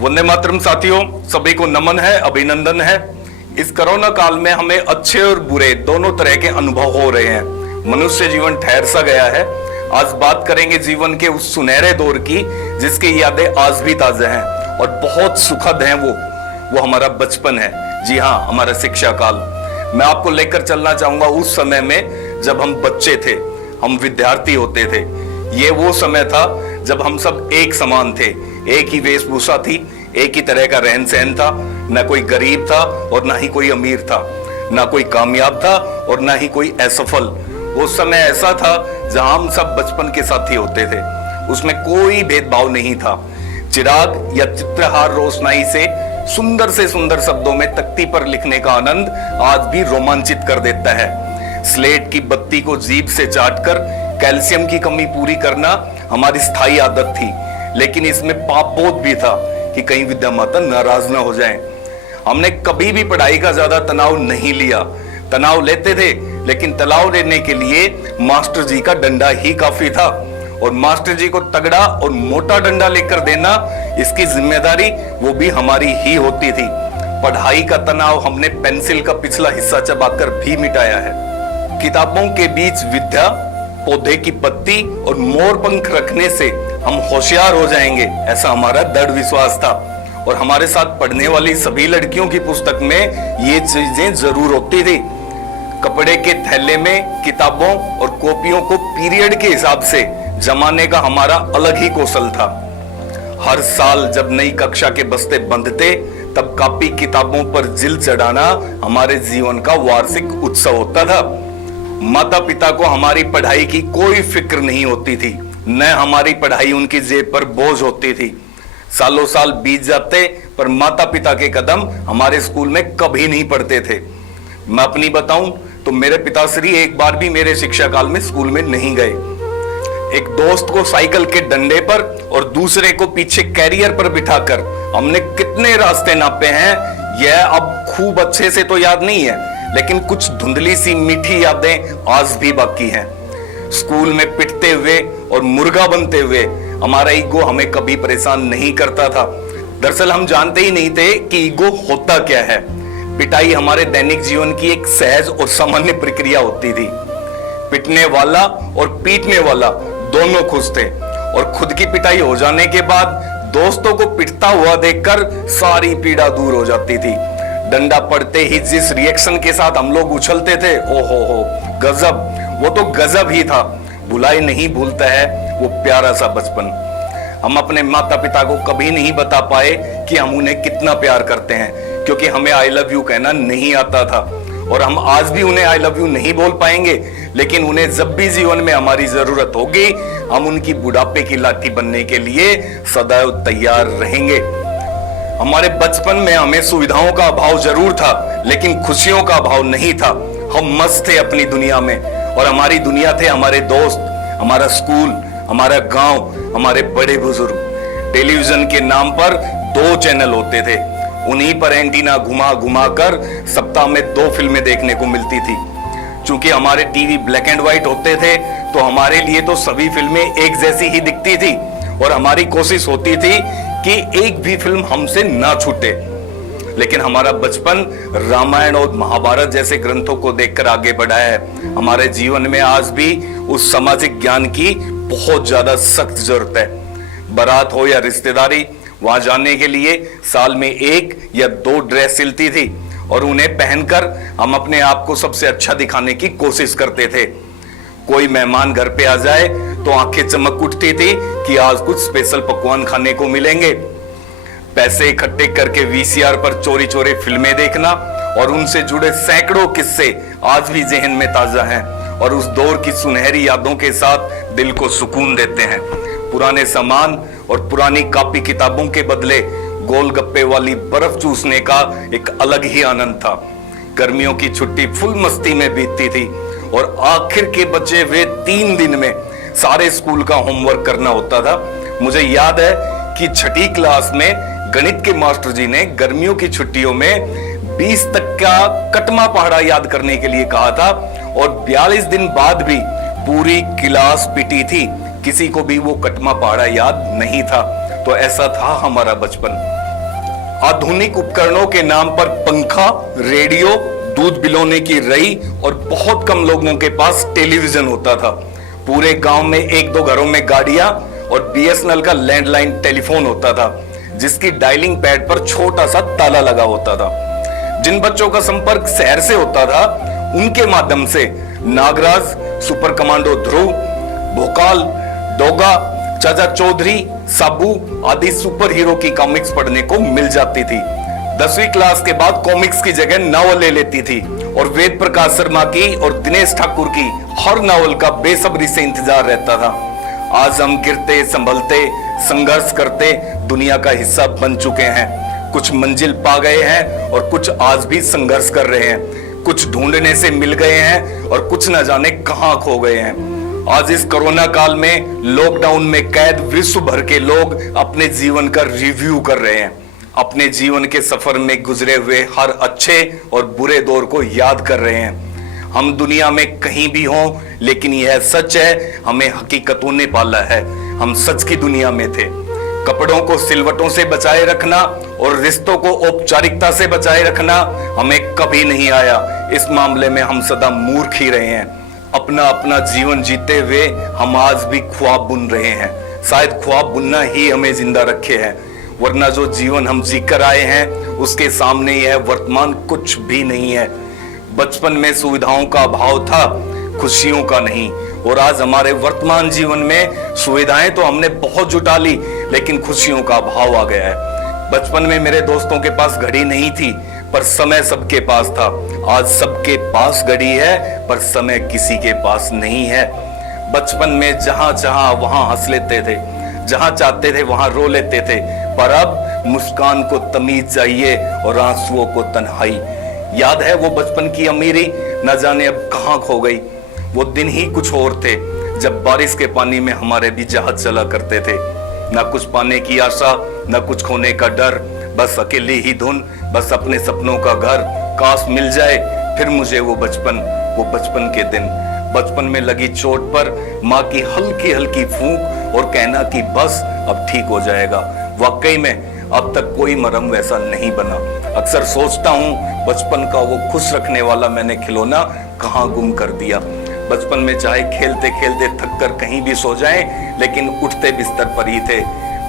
वंदे मातरम साथियों, सभी को नमन है, अभिनंदन है। इस कोरोना काल में हमें अच्छे और बुरे दोनों तरह के अनुभव हो रहे हैं। मनुष्य जीवन ठहर सा गया है। आज बात करेंगे जीवन के उस सुनहरे दौर की जिसकी यादें आज भी ताजा हैं और बहुत सुखद हैं। वो हमारा बचपन है। जी हाँ, हमारा शिक्षा काल। मैं आपको लेकर चलना चाहूंगा उस समय में जब हम बच्चे थे, हम विद्यार्थी होते थे। ये वो समय था जब हम सब एक समान थे, एक ही वेशभूषा थी, एक ही तरह का रहन सहन था। न कोई गरीब था और ना ही कोई अमीर था, ना कोई कामयाब था और ना ही कोई असफल। वो समय ऐसा था जहां हम सब बचपन के साथी होते थे। उसमें कोई भेदभाव नहीं था। चिराग या चित्रहार रोशनाई से सुंदर शब्दों में तख्ती पर लिखने का आनंद आज भी रोमांचित कर देता है। स्लेट की बत्ती को जीभ से चाटकर कैल्शियम की कमी पूरी करना हमारी स्थायी आदत थी, लेकिन इसमें पाप बोध भी था कि कहीं विद्या माता नाराज ना हो जाएं। हमने कभी भी पढ़ाई का ज्यादा तनाव नहीं लिया। तनाव लेते थे, लेकिन तनाव लेने के लिए मास्टर जी का डंडा ही काफी था, और मास्टर जी को तगड़ा और मोटा डंडा लेकर देना, इसकी जिम्मेदारी वो भी हमारी ही होती थी। पढ़ाई का तनाव हमने पेंसिल का पिछला हिस्सा चबाकर भी मिटाया है। किताबों के बीच विद्या, पौधे की पत्ती और मोर पंख रखने से हम होशियार हो जाएंगे, ऐसा हमारा दृढ़ विश्वास था। और हमारे साथ पढ़ने वाली सभी लड़कियों की पुस्तक में ये चीजें जरूर होती थी। कपड़े के थैले में किताबों और कॉपियों को पीरियड के हिसाब से जमाने का हमारा अलग ही कौशल था। हर साल जब नई कक्षा के बस्ते बंधते, तब कॉपी किताबों पर जिल चढ़ाना हमारे जीवन का वार्षिक उत्सव होता था। माता पिता को हमारी पढ़ाई की कोई फिक्र नहीं होती थी, न हमारी पढ़ाई उनकी जेब पर बोझ होती थी। सालों साल बीत जाते, पर माता पिता के कदम हमारे स्कूल में कभी नहीं पड़ते थे। मैं अपनी बताऊं तो मेरे पिताश्री एक बार भी मेरे शिक्षा काल में स्कूल में नहीं गए। एक दोस्त को साइकिल के डंडे पर और दूसरे को पीछे कैरियर पर बिठाकर हमने कितने रास्ते नापे हैं, यह अब खूब अच्छे से तो याद नहीं है, लेकिन कुछ धुंधली सी मीठी यादें आज भी बाकी हैं। स्कूल में पिटते हुए और मुर्गा बनते हुए हमारा ईगो हमें कभी परेशान नहीं करता था। दरअसल हम जानते ही नहीं थे कि ईगो होता क्या है। पिटाई हमारे दैनिक जीवन की एक सहज और सामान्य प्रक्रिया होती थी। पिटने वाला और पीटने वाला दोनों खुश थे, और खुद की पिटाई हो जाने के बाद दोस्तों को पिटता हुआ देखकर सारी पीड़ा दूर हो जाती थी। डंडा पड़ते ही जिस रिएक्शन के साथ हम लोग उछलते थे, ओहो गजब, वो तो गजब ही था। भुलाई नहीं भूलता है वो प्यारा सा बचपन। हम अपने माता पिता को कभी नहीं बता पाए कि हम उन्हें कितना प्यार करते हैं, क्योंकि हमें आई लव यू कहना नहीं आता था, और हम आज भी उन्हें आई लव यू नहीं बोल पाएंगे। लेकिन उन्हें जब भी जीवन में हमारी जरूरत होगी, हम उनकी बुढ़ापे की लाठी बनने के लिए सदैव तैयार रहेंगे। हमारे बचपन में हमें सुविधाओं का अभाव जरूर था, लेकिन खुशियों का अभाव नहीं था। हम मस्त थे अपनी दुनिया में, और हमारी दुनिया थे हमारे दोस्त, हमारा स्कूल, हमारा गांव, हमारे बड़े बुजुर्ग। टेलीविजन के नाम पर 2 चैनल होते थे, उन्हीं पर एंटीना घुमा घुमा कर सप्ताह में 2 फिल्में देखने को मिलती थी। चूंकि हमारे टीवी ब्लैक एंड व्हाइट होते थे, तो हमारे लिए तो सभी फिल्में एक जैसी ही दिखती थी, और हमारी कोशिश होती थी कि एक भी फिल्म हमसे ना छूटे। लेकिन हमारा बचपन रामायण और महाभारत जैसे ग्रंथों को देखकर आगे बढ़ा है। हमारे जीवन में आज भी उस सामाजिक ज्ञान की बहुत ज्यादा सख्त जरूरत है। बारात हो या रिश्तेदारी, वहां जाने के लिए साल में 1 या 2 ड्रेस सिलती थी, और उन्हें पहनकर हम अपने आप को सबसे अच्छा दिखाने की कोशिश करते थे। कोई मेहमान घर पे आ जाए तो आंखें चमक उठती थी कि आज कुछ स्पेशल पकवान खाने को मिलेंगे। पैसे इकट्ठे करके वीसीआर पर चोरी चोरी फिल्में देखना, और उनसे जुड़े सैकड़ों किस्से आज भी जेहन में ताजा हैं, और उस दौर की सुनहरी यादों के साथ दिल को सुकून देते हैं। पुराने सामान और पुरानी कॉपी किताबों के बदले गोलगप्पे वाली बर्फ चूसने का एक अलग ही आनंद था। गर्मियों की छुट्टी फुल मस्ती में बीतती थी, और आखिर के बचे हुए 3 दिन में सारे स्कूल का होमवर्क करना होता था। मुझे याद है कि 6ठी क्लास में गणित के मास्टर जी ने गर्मियों की छुट्टियों में 20 तक का कटमा पहाड़ा याद करने के लिए कहा था, और 42 दिन बाद भी पूरी क्लास पिटी थी, किसी को भी वो कटमा पहाड़ा याद नहीं था। तो ऐसा था हमारा बचपन। आधुनिक उपकरणों के नाम पर पंखा, रेडियो, दूध बिलोने की रई और बहुत कम लोगों के पास टेलीविजन होता था। पूरे गांव में एक दो घरों में गाड़ियां और बीएसएनएल का लैंडलाइन टेलीफोन होता था, जिसकी डायलिंग पैड पर छोटा सा ताला लगा होता था। जिन बच्चों का संपर्क शहर से होता था, उनके माध्यम से नागराज, सुपर कमांडो ध्रुव, भोकाल, डोगा, चाचा चौधरी, साबू आदि सुपर हीरो की कॉमिक्स पढ़ने को मिल जाती थी। 10वीं क्लास के बाद कॉमिक्स की जगह नावल ले लेती थी और वेद प्रकाश शर्मा की और दिनेश ठाकुर की हर नावल का बेसब्री से इंतजार रहता था। आज हम गिरते संभलते संघर्ष करते दुनिया का हिस्सा बन चुके हैं। कुछ मंजिल पा गए हैं और कुछ आज भी संघर्ष कर रहे हैं। कुछ ढूंढने से मिल गए हैं और कुछ न जाने कहां खो गए हैं। आज इस कोरोना काल में लॉकडाउन में कैद विश्व भर के लोग अपने जीवन का रिव्यू कर रहे हैं। अपने जीवन के सफर में गुजरे हुए हर अच्छे और बुरे दौर को याद कर रहे हैं। हम दुनिया में कहीं भी हों, लेकिन यह सच है, हमें हकीकतों ने पाला है। हम सच की दुनिया में थे। कपड़ों को सिलवटों से बचाए रखना और रिश्तों को औपचारिकता से बचाए रखना हमें कभी नहीं आया। इस मामले में हम सदा मूर्ख ही रहे हैं। अपना अपना जीवन जीते हुए हम आज भी ख्वाब बुन रहे हैं। शायद ख्वाब बुनना ही हमें जिंदा रखे है, वरना जो जीवन हम जीकर आए हैं उसके सामने यह वर्तमान कुछ भी नहीं है। बचपन में सुविधाओं का अभाव था, खुशियों का नहीं। और आज हमारे वर्तमान जीवन में सुविधाएं तो हमने बहुत जुटा ली, लेकिन खुशियों का अभाव आ गया है। बचपन में मेरे दोस्तों के पास घड़ी नहीं थी, पर समय सबके पास था। आज सबके पास घड़ी है, पर समय किसी के पास नहीं है। बचपन में जहां चाहा वहां हंस लेते थे, जहां चाहते थे वहां रो लेते थे, पर अब मुस्कान को तमीज चाहिए और आंसुओं को तन्हाई। याद है वो बचपन की अमीरी, न जाने अब कहां खो गई। वो दिन ही कुछ और थे, जब बारिश के पानी में हमारे भी जहाज चला करते थे। न कुछ पाने की आशा, न कुछ खोने का डर, बस अकेली ही धुन, बस अपने सपनों का घर। काश मिल जाए फिर मुझे वो बचपन के दिन। बचपन में लगी चोट पर माँ की हल्की हल्की फूंक और कहना कि बस अब ठीक हो जाएगा। वाकई में अब तक कोई मरहम वैसा नहीं बना। अक्सर सोचता हूँ बचपन का वो खुश रखने वाला मैंने खिलौना कहाँ गुम कर दिया। बचपन में चाहे खेलते खेलते थक कर कहीं भी सो जाएं, लेकिन उठते बिस्तर पर ही थे।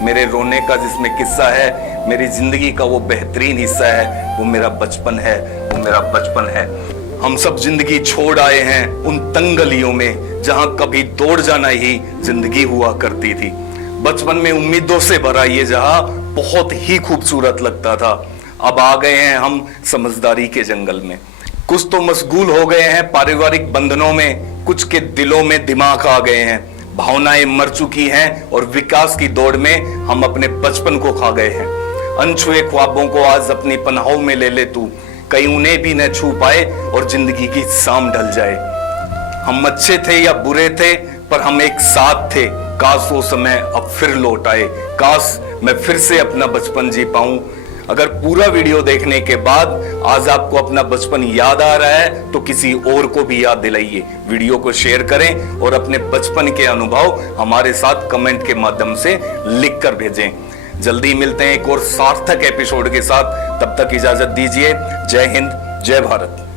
मेरे रोने का जिसमें किस्सा है, मेरी जिंदगी का वो बेहतरीन हिस्सा है, वो मेरा बचपन है, वो मेरा बचपन है। हम सब जिंदगी छोड़ आए हैं उन तंग गलियों में, जहां कभी दौड़ जाना ही जिंदगी हुआ करती थी। बचपन में उम्मीदों से भरा ये जहां बहुत ही खूबसूरत लगता था। अब आ गए हैं हम समझदारी के जंगल में। कुछ तो मशगूल हो गए हैं पारिवारिक बंधनों में, कुछ के दिलों में दिमाग आ गए हैं। भावनाएं मर चुकी हैं और विकास की दौड़ में हम अपने बचपन को खा गए हैं। अनछुए ख्वाबों को आज अपनी पनाहों में ले ले तू, कहीं उन्हें भी न छू पाए और जिंदगी की शाम ढल जाए। हम अच्छे थे या बुरे थे, पर हम एक साथ थे। काश वो समय अब फिर लौट आए, काश मैं फिर से अपना बचपन जी पाऊं। अगर पूरा वीडियो देखने के बाद आज आपको अपना बचपन याद आ रहा है, तो किसी और को भी याद दिलाइए। वीडियो को शेयर करें और अपने बचपन के अनुभव हमारे साथ कमेंट के माध्यम से लिखकर भेजें। जल्दी मिलते हैं एक और सार्थक एपिसोड के साथ। तब तक इजाजत दीजिए। जय हिंद, जय भारत।